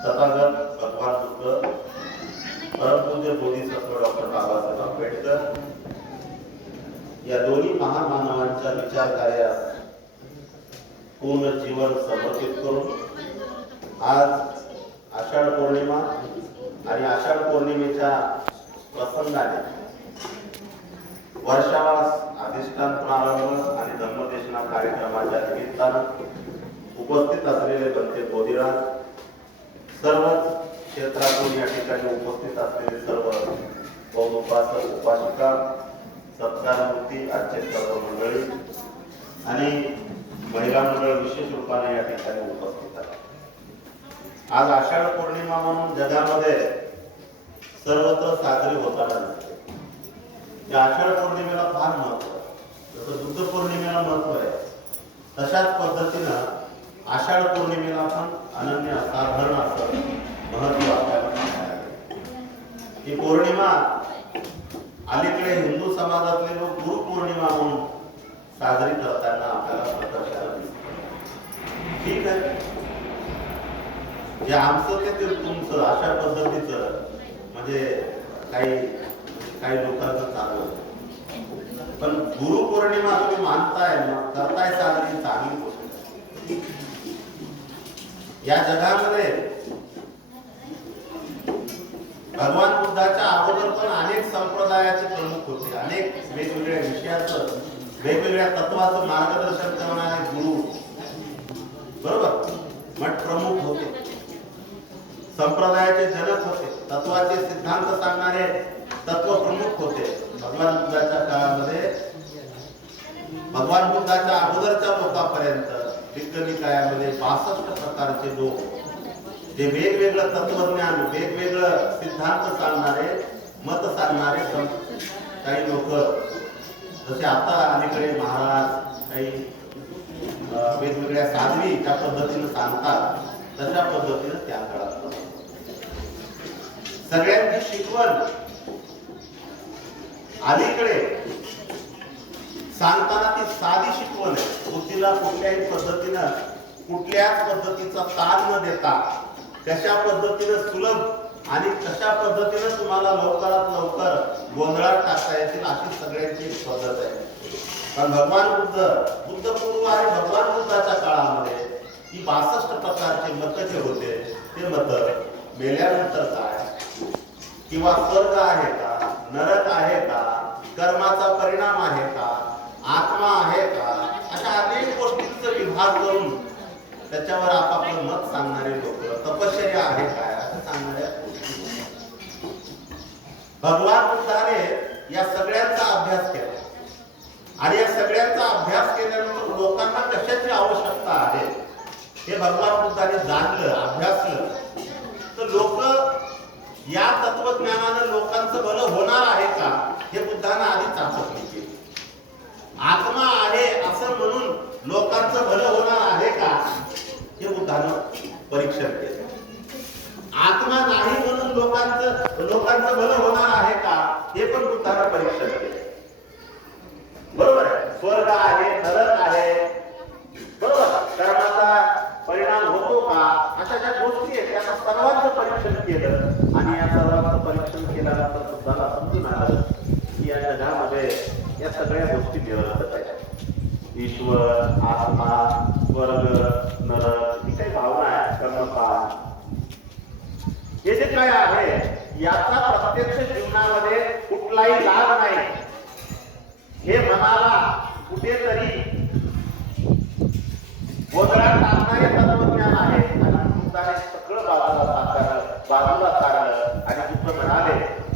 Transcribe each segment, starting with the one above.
तथागत भगवान बुद्ध परमपूज्य बोधिसत्व डॉक्टर बाबासाहेब आंबेडकर या दोन्ही महामानवांच्या विचार कार्यास पूर्ण जीवन समर्पित करून आज आषाढ पौर्णिमा आणि आषाढ पौर्णिमेच्या प्रसंगाने वर्षावास अधिष्ठान प्रारंभ आणि धर्मदेशना कार्यक्रमाच्या निमित्तानं उपस्थित असलेले बनते बोधिराज सर्वच क्षेत्रातून या ठिकाणी उपस्थित असलेले सर्व उपासक उपासिका सत्कारमूर्ती आजचे सर्व मंडळी आणि महिला मंडळ विशेष रूपाने या ठिकाणी उपस्थित आहे आज आषाढ पौर्णिमा म्हणून जगामध्ये सर्वत्र साजरी होताना दिसते. या आषाढ पौर्णिमेला फार महत्त्व आहे. जसं बुद्ध पौर्णिमेला महत्त्व आहे तशाच पद्धतीनं आषाढ पौर्णिमेला पण अनन्य असाधारण असं महत्त्व आपल्याला ही पौर्णिमा अलीकडे हिंदू समाजातले लोक गुरुपौर्णिमा म्हणून साजरी करताना आपल्याला प्रकर्षाला दिसत. ठीक आहे? जे आमचं ते ते तुमचं अशा पद्धतीचं म्हणजे काही काही लोकांचं चालू आहे. पण गुरुपौर्णिमा तुम्ही मानताय मग करताय साजरी चांगली गोष्ट या जगामध्ये भगवान बुद्धाच्या अगोदर पण अनेक संप्रदायाचे प्रमुख होते. अनेक वेगवेगळ्या विषयाचं वेगवेगळ्या तत्वाचं मार्गदर्शन करणारे गुरु. बरोबर? मठ प्रमुख होते. संप्रदायाचे जनक होते. तत्वाचे सिद्धांत सांगणारे तत्व प्रमुख होते. भगवान बुद्धाच्या काळामध्ये भगवान बुद्धाच्या अगोदरच्या लोकांपर्यंत विज्ञानिकायामध्ये बासष्ट प्रकारचे लोक जे वेगवेगळं तत्वज्ञान वेगवेगळं सिद्धांत सांगणारे मत सांगणारे काही लोक जसे आता अलीकडे महाराज काही वेगवेगळ्या साधवी त्या पद्धतीनं सांगतात तशा पद्धतीनं त्या काळात सगळ्यांची शिकवण अलीकडे. सांगताना ती साधी शिकवण आहे. बुद्धीला कुठल्याही पद्धतीनं कुठल्याच पद्धतीचा ताण न देता कशा पद्धतीनं सुलभ आणि कशा पद्धतीनं तुम्हाला लवकरात लवकर गोंधळात टाकता येतील अशी सगळ्यांची पद्धत आहे. कारण भगवान बुद्ध बुद्ध पूर्व आणि भगवान बुद्धाच्या काळामध्ये ही बासष्ट प्रकारचे मत जे होते ते मत मेल्यानंतर काय? किंवा स्वर्ग आहे का? नरक आहे का? कर्माचा परिणाम आहे का? आत्मा आहे का? अशा अनेक गोष्टींचा विभाग करून त्याच्यावर आपापलं मत सांगणारे लोक तपश्चर्या आहे काय? असं सांगणाऱ्या भगवान बुद्धाने या सगळ्यांचा अभ्यास केला. आणि या सगळ्यांचा अभ्यास केल्यानंतर लोकांना कशाची आवश्यकता आहे? हे भगवान बुद्धाने जाणलं अभ्यासलं. तर लोक या तत्वज्ञानानं लोकांचं भलं होणार आहे का? हे बुद्धानं आधी चाचपणी केली. आत्मा आहे असं म्हणून लोकांचं भलं होणार आहे का? हे बुद्धानं परीक्षण केलं. आत्मा नाही म्हणून लोकांचं लोकांचं भलं होणार आहे का? हे पण बुद्धाला परीक्षण केलं बरोबर आहे? स्वर्ग आहे नरक आहे. बरोबर. कर्माचा परिणाम होतो का? अशा ज्या गोष्टी आहेत त्याचं सर्वांचं परीक्षण केलं आणि या सर्वांचं परीक्षण केल्यानंतर बुद्धाला समजून आलं की या जगामध्ये या सगळ्या गोष्टी निरर्थक आहेत ईश्वर आत्मा स्वर्ग नरक ही काही भावना आहे कर्मकाळ हे जे काय आहे याचा प्रत्यक्ष जीवनामध्ये कुठलाही लाभ नाही. हे मनाला कुठेतरी गोंधळात टाकणारे तत्वज्ञान आहे आणि बुद्धाने सगळं बाजूला साकारलं बाजूला काढलं आणि बुद्ध म्हणाले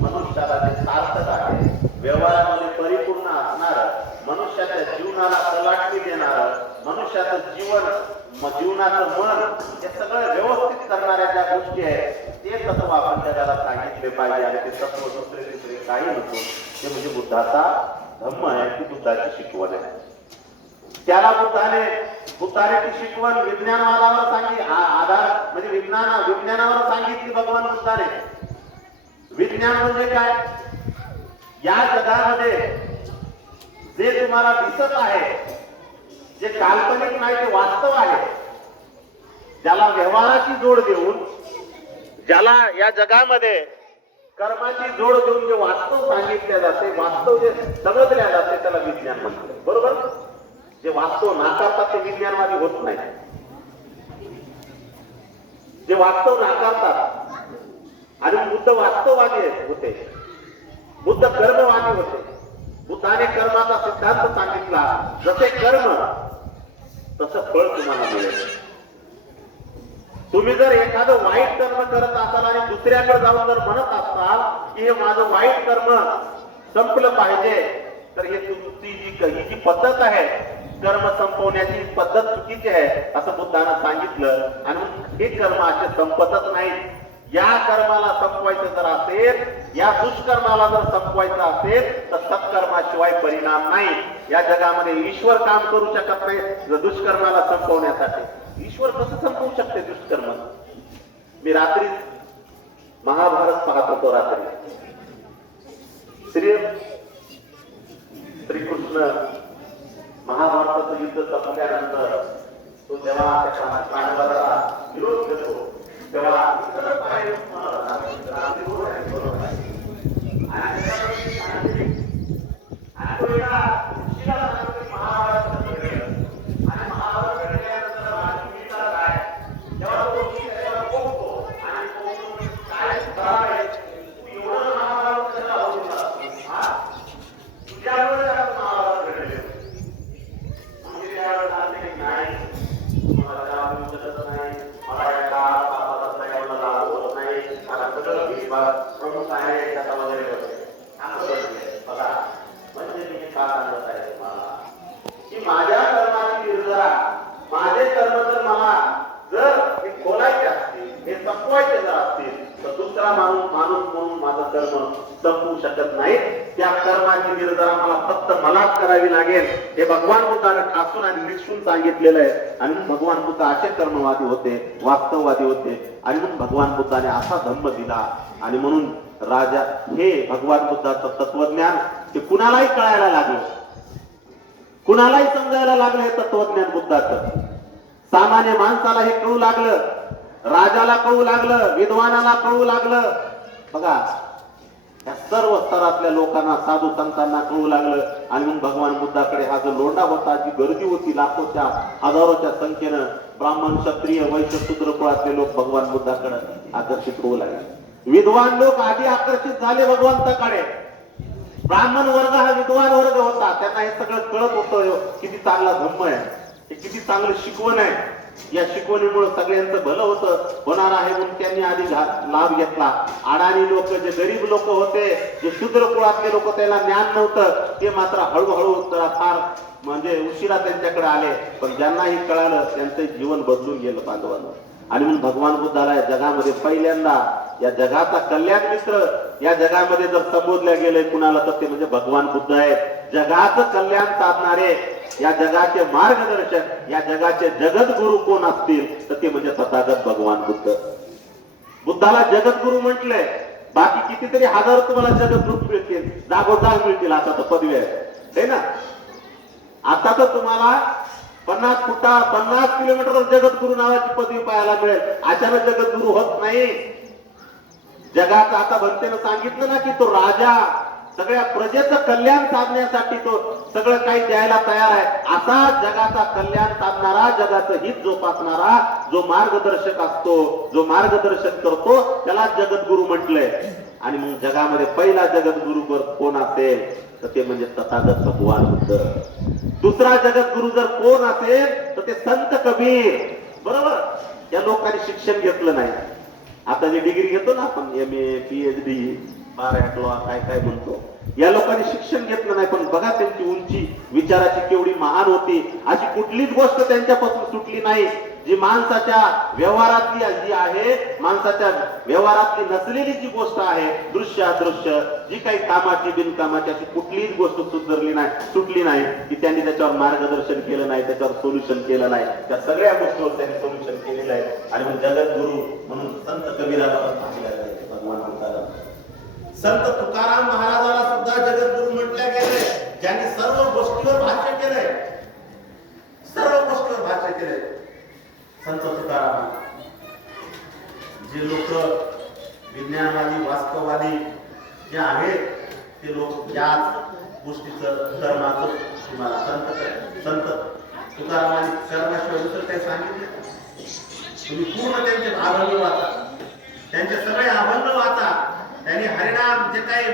मनुष्याला जे सार्थक आहे व्यवहारामध्ये परिपूर्ण असणार मनुष्याच्या जीवनाला तलाटणी देणार मनुष्याचं जीवन म- जीवनाचं मन हे सगळं व्यवस्थित करणाऱ्या ज्या गोष्टी आहेत ते तत्व आपण जगाला सांगितले पाहिजे आणि ते तत्व दुसरे काही नको. ते म्हणजे बुद्धाचा धम्म आहे ती बुद्धाची शिकवण आहे. त्याला बुद्धाने बुद्धाने ती शिकवण विज्ञानवादावर सांगितली आधार म्हणजे विज्ञान विज्ञानावर सांगितली भगवान बुद्धाने. विज्ञान म्हणजे काय? या जगामध्ये जे तुम्हाला दिसत आहे जे काल्पनिक नाही ते वास्तव आहे. ज्याला व्यवहाराची जोड देऊन ज्याला या जगामध्ये कर्माची जोड देऊन जे वास्तव सांगितले जाते वास्तव जे समजल्या जाते त्याला विज्ञान म्हणतात. बरोबर? जे वास्तव नाकारतात ते विज्ञानवादी होत नाही. जे वास्तव नाकारतात आणि बुद्ध वास्तववादी होते. बुद्ध कर्मवादी होते. बुद्धाने कर्माचा सिद्धांत सांगितला. जसे कर्म तसं फळ तुम्हाला मिळेल. तुम्ही जर एखादं वाईट कर्म करत असाल आणि दुसऱ्याकडे जाऊन जर म्हणत असाल की हे माझं वाईट कर्म संपलं पाहिजे तर हे तुमची जी ही जी पद्धत आहे कर्म संपवण्याची पद्धत चुकीची आहे असं बुद्धानं सांगितलं. आणि हे कर्म असे संपतच नाही या कर्माला संपवायचं जर असेल या दुष्कर्माला जर संपवायचं असेल तर सत्कर्माशिवाय परिणाम नाही. या जगामध्ये ईश्वर काम करू शकत नाही दुष्कर्माला संपवण्यासाठी. ईश्वर कसं संपवू शकते दुष्कर्म? मी रात्री महाभारत पाहत होतो रात्री. श्री श्रीकृष्ण महाभारताचं युद्ध संपल्यानंतर तो तेव्हा त्याच्या पांडवाला विरोध करतो तेव्हा इतर पाय रात्री रोड आहे, बरोबर आहे. आणि त्याच्यामध्ये सांगितले. आणि तो एका ऋषीला सांगतो की महाभारत घडलं. आणि महाभारत घडल्यानंतर माझी पिढीला काय तेव्हा तो ऋषी त्याच्यावर पोहतो. आणि पोहून काय करावे? तू एवढं महाभारत कशाला आवडीला? हा? तुझ्यामुळे आता महाभारत घडले. म्हणजे त्यावेळेस सांगते की नाही, मला त्या आवडीचं कसं नाही, मला या काळात बापाचा एवढा लाभ होत नाही, मला सगळं विश्वास प्रमुख आहे त्याचा वगैरे वगैरे. असं बनलंय. बघा, म्हणजे मी हे का सांगत आहे तुम्हाला? की माझ्या कर्माची निर्जरा माझे कर्म जर मला जर हे खोलायचे असतील हे संपवायचे जर असतील तर दुसरा माणूस माणूस म्हणून माझं कर्म संपू शकत नाही त्या कर्माची निर्जरा मला फक्त मलाच करावी लागेल. हे भगवान बुद्धाने ठासून आणि निक्षून सांगितलेलं आहे. आणि भगवान बुद्ध असे कर्मवादी होते वास्तववादी होते. आणि म्हणून भगवान बुद्धाने असा धम्म दिला. आणि म्हणून राजा हे भगवान बुद्धाचं तत्वज्ञान ते कुणालाही कळायला लागलं. कुणालाही समजायला लागलं हे तत्वज्ञान बुद्धाचं. सामान्य माणसाला हे कळू लागलं. राजाला कळू लागलं. विद्वानाला कळू लागलं. बघा त्या सर्व स्तरातल्या लोकांना साधू संतांना कळू लागलं. आणि मग भगवान बुद्धाकडे हा जो लोंढा होता जी गर्दी होती लाखोच्या हजारोच्या संख्येनं ब्राह्मण क्षत्रिय वैश्य शूद्र कुळातले लोक भगवान बुद्धाकडे आकर्षित होऊ लागले. विद्वान लोक आधी आकर्षित झाले भगवंताकडे. ब्राह्मण वर्ग हा विद्वान वर्ग होता. त्यांना हे सगळं कळत होतं हो, किती चांगला धम्म आहे. हे किती चांगलं शिकवण आहे. या शिकवणीमुळे सगळ्यांचं भलं होतं. होणार आहे म्हणून त्यांनी आधी लाभ घेतला. अडाणी लोक जे गरीब लोक होते जे शूद्र कुळातले लोक त्याला ज्ञान नव्हतं. ते मात्र हळूहळू जरा फार म्हणजे उशिरा त्यांच्याकडे आले. पण ज्यांनाही कळालं त्यांचं जीवन बदलून गेलं बांधवानं. आणि म्हणून भगवान बुद्धाला या जगामध्ये पहिल्यांदा या जगाचा कल्याण मित्र या जगामध्ये जर संबोधल्या गेले कुणाला तर ते म्हणजे भगवान बुद्ध आहे जगाचं कल्याण साधणारे या जगाचे मार्गदर्शक या जगाचे जगद्गुरु कोण असतील तर ते म्हणजे तथागत भगवान बुद्ध. बुद्धाला जगद्गुरु म्हटलंय. बाकी कितीतरी हजार तुम्हाला जगद्गुरु मिळतील जागोजाग मिळतील आता तर पदवी आहे. ना? आता तर तुम्हाला पन्नास फुटा पन्नास किलोमीटर जगद्गुरु नावाची पदवी पाहायला मिळेल. अचानक जगद्गुरु होत नाही. जगात आता भरतेनं सांगितलं ना की तो राजा. सगळ्या प्रजेचं कल्याण साधण्यासाठी तो सगळं काही द्यायला तयार आहे. असा जगाचा कल्याण साधणारा जगाचं हित जोपासणारा जो मार्गदर्शक असतो जो मार्गदर्शन करतो त्याला जगद्गुरु म्हटलंय. आणि मग जगामध्ये पहिला जगद्गुरु जर कोण असेल? तर ते म्हणजे तथागत भगवान बुद्ध. दुसरा जगद्गुरु जर कोण असेल तर ते संत कबीर. बरोबर? या लोकांनी शिक्षण घेतलं नाही. आता जे डिग्री घेतो ना आपण M A P H D बारा लॉ काय काय म्हणतो या लोकांनी शिक्षण घेतलं नाही पण बघा त्यांची उंची विचाराची केवढी महान होती. अशी कुठलीच गोष्ट त्यांच्यापासून सुटली नाही. जी माणसाच्या व्यवहारातली जी आहे माणसाच्या व्यवहारातली नसलेली जी गोष्ट आहे दृश्य अदृश्य जी काही कामाची बिनकामाची अशी कुठलीच गोष्ट सुधारली नाही सुटली नाही की त्यांनी त्याच्यावर मार्गदर्शन केलं नाही त्याच्यावर सोल्युशन केलं नाही. त्या सगळ्या गोष्टीवर त्यांनी सोल्युशन केलेलं आहे. आणि मग जगद्गुरु म्हणून संत कबीराला जायचं भगवान संत तुकाराम महाराजाला सुद्धा जगद्गुरु म्हटल्या गेले ज्यांनी सर्व गोष्टीवर भाष्य केलंय. सर्व गोष्टीवर भाष्य केलंय. संत तुकाराम. जे लोक विज्ञानवादी वास्तववादी जे आहेत ते लोक याच गोष्टीचं धर्माचं तुम्हाला संत संत तुकारामाने कर्माशिवाय दुसरं काही सांगितलं तुम्ही पूर्ण त्यांचे अभंग वाचा. त्यांचे सगळे अभंग वाचा. त्याने हरिनाम जे काही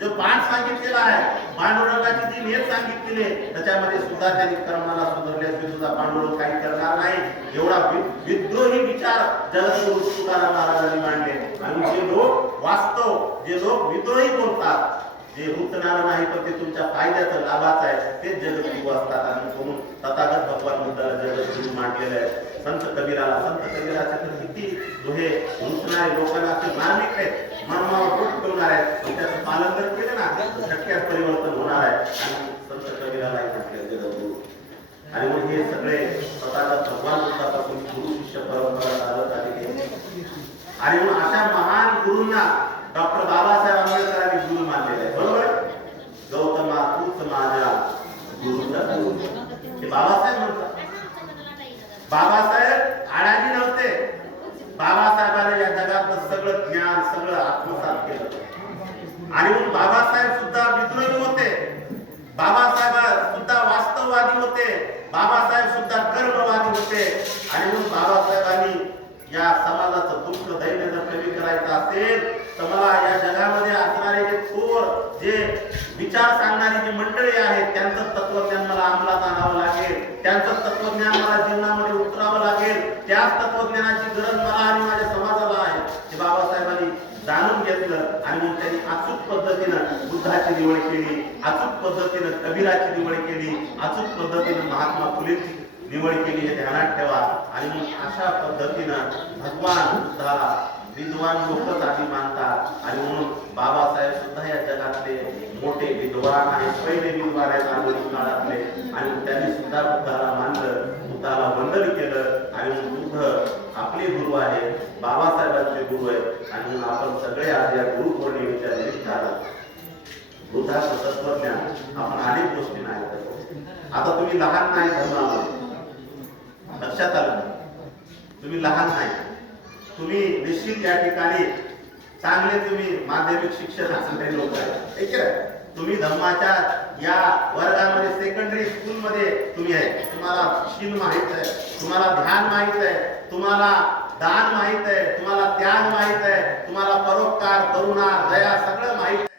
जो बाण सांगितलेला आहे पांडुरंगाची जी नेम सांगितलेली आहे त्याच्यामध्ये सुद्धा त्यांनी कर्माला सुधारले सुधारल्याशिवाय सुद्धा पांडुरंग काही करणार नाही. एवढा विद्रोही विचार जगद्गुरु तुकाराम महाराजांनी मांडले. आणि जे लोक वास्तव जे लोक विद्रोही बोलतात जे रुतणार नाही पण ते तुमच्या फायद्याचं लाभाचं आहे ते जगद्गुरु असतात. आणि म्हणून तथागत भगवान बुद्धाला जगद्गुरु मांडलेलं आहे संत कबीराला संत कबीराचे तर किती दोहे रुतणारे लोकांना ते मार्मिक आहेत. होणार आहे. पण त्याचं पालन जर केलं ना. तर शक्यात परिवर्तन होणार आहे. आणि संत कबीराला म्हटले जगद्गुरु आणि मग हे सगळे स्वतःचा भगवान बुद्धापासून गुरु शिष्य परंपरा चालत आलेली आणि मग अशा महान गुरूंना डॉक्टर बाबासाहेब आंबेडकरांनी गुरु मानलेले आहे. बरोबर गौतमा तूच माझ्या गुरुचा गुरु. हे बाबासाहेब म्हणतात. बाबासाहेब आडाणी नव्हते. बाबासाहेबांनी या जगातलं सगळं ज्ञान सगळं आत्मसात केलं. आणि म्हणून बाबासाहेब सुद्धा विद्रोही होते. बाबासाहेब सुद्धा वास्तववादी होते. बाबासाहेब सुद्धा कर्मवादी होते. आणि म्हणून बाबासाहेबांनी या समाजाचं दुःख दैन्य जर कमी करायचं असेल तर मला या जगामध्ये असणारे जे थोर जे विचार सांगणारी जी मंडळी आहे त्यांचं तत्वज्ञान मला अंमलात आणावं लागेल त्यांचं तत्वज्ञान मला जीवनामध्ये उतरावं लागेल त्याच तत्वज्ञानाची गरज मला आणि माझ्या समाजाला आहे हे बाबासाहेबांनी जाणून घेतलं आणि मग त्यांनी अचूक पद्धतीनं बुद्धाची निवड केली अचूक पद्धतीनं कबीराची निवड केली अचूक पद्धतीनं महात्मा फुलेची निवड केली हे ध्यानात ठेवा. आणि मग अशा पद्धतीनं भगवान बुद्धाला विद्वान लोकच आधी मानतात. आणि म्हणून बाबासाहेब सुद्धा या जगातले मोठे विद्वान आहेत. पहिले विद्वान आहेत आधुनिक काळातले. आणि त्यांनी सुद्धा बुद्धाला मानलं बुद्धाला वंदन केलं. आणि बुद्ध आपले गुरु आहेत बाबासाहेबांचे गुरु आहेत. आणि म्हणून आपण सगळे आज या बुद्धाचं तत्वज्ञान आपण अनेक गोष्टी नाही करतो. आता तुम्ही लहान नाही धर्मामध्ये. लक्षात आलं तुम्ही लहान नाही. तुम्ही निश्चित या ठिकाणी चांगले तुम्ही माध्यमिक शिक्षण असणारे लोक आहेत. ठीक आहे? तुम्ही धर्माच्या या वर्गामध्ये सेकंडरी स्कूल मध्ये तुम्ही आहे. तुम्हाला शील माहीत आहे तुम्हाला ध्यान माहीत आहे तुम्हाला दान माहीत आहे तुम्हाला त्याग माहीत आहे तुम्हाला परोपकार करुणा दया सगळं माहीत आहे.